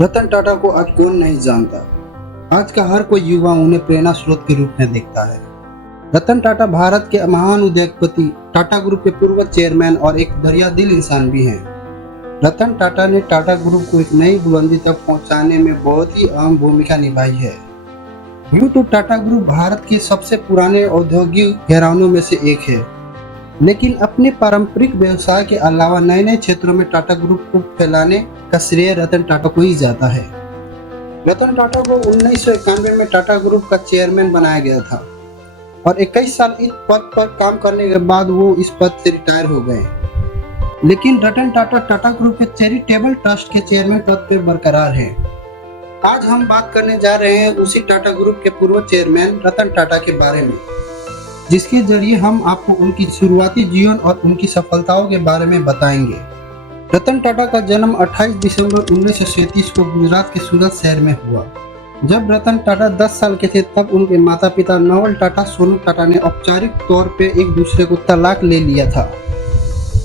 रतन टाटा को आज कौन नहीं जानता। आज का हर कोई युवा उन्हें प्रेरणा स्रोत के रूप में देखता है। रतन टाटा भारत के महान उद्योगपति, टाटा ग्रुप के पूर्व चेयरमैन और एक दरियादिल इंसान भी हैं। रतन टाटा ने टाटा ग्रुप को एक नई बुलंदी तक पहुंचाने में बहुत ही अहम भूमिका निभाई है। यूं तो टाटा ग्रुप भारत के सबसे पुराने औद्योगिक घरानों में से एक है, लेकिन अपने पारंपरिक व्यवसाय के अलावा नए नए क्षेत्रों में टाटा ग्रुप को फैलाने का श्रेय रतन टाटा को ही जाता है। रतन टाटा को 1991 में टाटा ग्रुप का चेयरमैन बनाया गया था और 21 साल इस पद पर काम करने के बाद वो इस पद से रिटायर हो गए। लेकिन रतन टाटा टाटा ग्रुप के चैरिटेबल ट्रस्ट के चेयरमैन पद पर बरकरार हैं। आज हम बात करने जा रहे हैं उसी टाटा ग्रुप के पूर्व चेयरमैन रतन टाटा के बारे में, जिसके जरिए हम आपको उनकी शुरुआती जीवन और उनकी सफलताओं के बारे में बताएंगे। रतन टाटा का जन्म 28 दिसंबर 1937 को गुजरात के सूरत शहर में हुआ। जब रतन टाटा 10 साल के थे तब उनके माता पिता नवल टाटा सोनू टाटा ने औपचारिक तौर पे एक दूसरे को तलाक ले लिया था।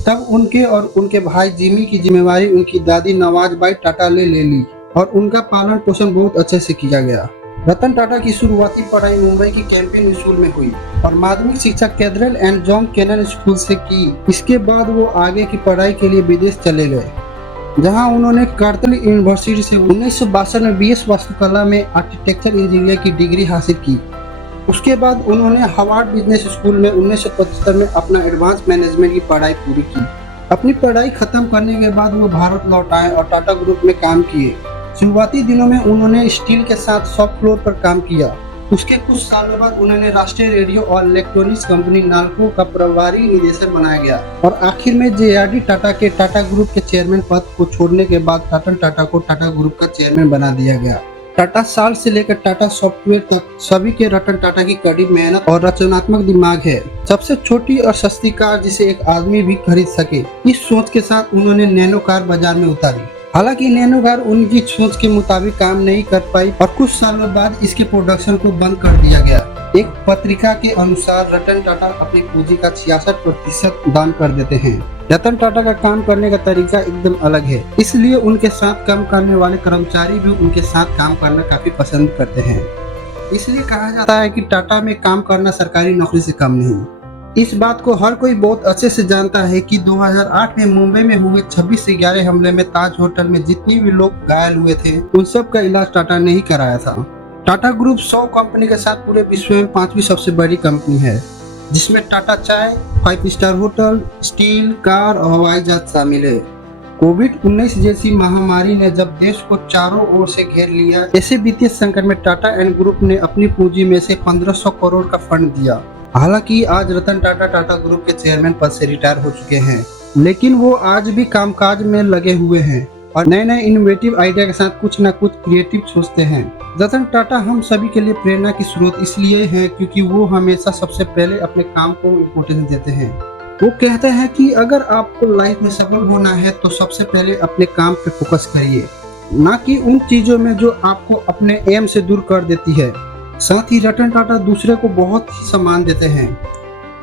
तब उनके और उनके भाई जिमी की जिम्मेवारी उनकी दादी नवाजबाई टाटा ले ली और उनका पालन पोषण बहुत अच्छे से किया गया। रतन टाटा की शुरुआती पढ़ाई मुंबई की कैंपियन स्कूल में हुई और माध्यमिक शिक्षा Cathedral and John Connon School से की। इसके बाद वो आगे की पढ़ाई के लिए विदेश चले गए, जहां उन्होंने कार्तल यूनिवर्सिटी से 1962 में बीएस वास्तुकला में आर्किटेक्चर इंजीनियर की डिग्री हासिल की। उसके बाद उन्होंने हार्वर्ड बिजनेस स्कूल में 1975 में अपना एडवांस मैनेजमेंट की पढ़ाई पूरी की। अपनी पढ़ाई खत्म करने के बाद वो भारत लौट आए और टाटा ग्रुप में काम किए। शुरुआती दिनों में उन्होंने स्टील के साथ शॉप फ्लोर पर काम किया। उसके कुछ सालों बाद उन्होंने राष्ट्रीय रेडियो और इलेक्ट्रॉनिक्स कंपनी नाल्को का प्रभारी निदेशक बनाया गया और आखिर में जेआरडी टाटा के टाटा ग्रुप के चेयरमैन पद को छोड़ने के बाद रतन टाटा को टाटा ग्रुप का चेयरमैन बना दिया गया। टाटा साल से लेकर टाटा सॉफ्टवेयर तक सभी के रतन टाटा की कड़ी मेहनत और रचनात्मक दिमाग है। सबसे छोटी और सस्ती कार जिसे एक आदमी भी खरीद सके, इस सोच के साथ उन्होंने नैनो कार बाजार में उतारी। हालांकि नैनो कार उनकी सोच के मुताबिक काम नहीं कर पाई और कुछ सालों बाद इसके प्रोडक्शन को बंद कर दिया गया। एक पत्रिका के अनुसार रतन टाटा अपनी पूंजी का 66% दान कर देते हैं। रतन टाटा का काम करने का तरीका एकदम अलग है, इसलिए उनके साथ काम करने वाले कर्मचारी भी उनके साथ काम करना काफी पसंद करते हैं। इसलिए कहा जाता है कि टाटा में काम करना सरकारी नौकरी से कम नहीं। इस बात को हर कोई बहुत अच्छे से जानता है कि 2008 में मुंबई में हुए 26/11 हमले में ताज होटल में जितने भी लोग घायल हुए थे उन सब का इलाज टाटा ने ही कराया था। टाटा ग्रुप 100 कंपनी के साथ पूरे विश्व में 5वीं सबसे बड़ी कंपनी है, जिसमें टाटा चाय, 5 स्टार होटल, स्टील, कार और हवाई जहाज शामिल है। कोविड-19 जैसी महामारी ने जब देश को चारों ओर से घेर लिया, ऐसे वित्तीय संकट में टाटा एंड ग्रुप ने अपनी पूंजी में से 1500 करोड़ का फंड दिया। हालांकि आज रतन टाटा टाटा ग्रुप के चेयरमैन पद से रिटायर हो चुके हैं, लेकिन वो आज भी कामकाज में लगे हुए हैं और नए नए इनोवेटिव आइडिया के साथ कुछ न कुछ क्रिएटिव सोचते हैं। रतन टाटा हम सभी के लिए प्रेरणा की स्रोत इसलिए है क्योंकि वो हमेशा सबसे पहले अपने काम को इम्पोर्टेंस देते हैं। वो कहते हैं कि अगर आपको लाइफ में सफल होना है तो सबसे पहले अपने काम पे फोकस करिए, ना कि उन चीजों में जो आपको अपने एम से दूर कर देती है। साथ ही रतन टाटा दूसरे को बहुत ही सम्मान देते हैं।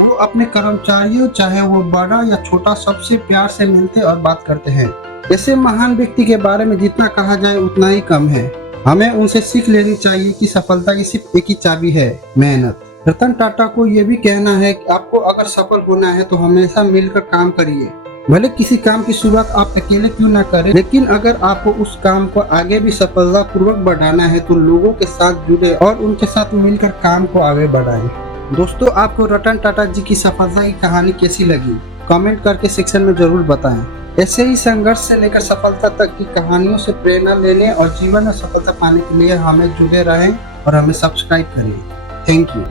वो अपने कर्मचारियों, चाहे वो बड़ा या छोटा, सबसे प्यार से मिलते और बात करते हैं। ऐसे महान व्यक्ति के बारे में जितना कहा जाए उतना ही कम है। हमें उनसे सीख लेनी चाहिए कि सफलता की सिर्फ एक ही चाबी है, मेहनत। रतन टाटा को ये भी कहना है कि आपको अगर सफल होना है तो हमेशा मिलकर काम करिए। भले किसी काम की शुरुआत आप अकेले क्यों ना करें, लेकिन अगर आपको उस काम को आगे भी सफलतापूर्वक बढ़ाना है तो लोगों के साथ जुड़े और उनके साथ मिलकर काम को आगे बढ़ाएं। दोस्तों, आपको रतन टाटा जी की सफलता की कहानी कैसी लगी, कमेंट करके सेक्शन में जरूर बताएं। ऐसे ही संघर्ष से लेकर सफलता तक की कहानियों से प्रेरणा लेने और जीवन में सफलता पाने के लिए हमें जुड़े रहें और हमें सब्सक्राइब करें। Thank you.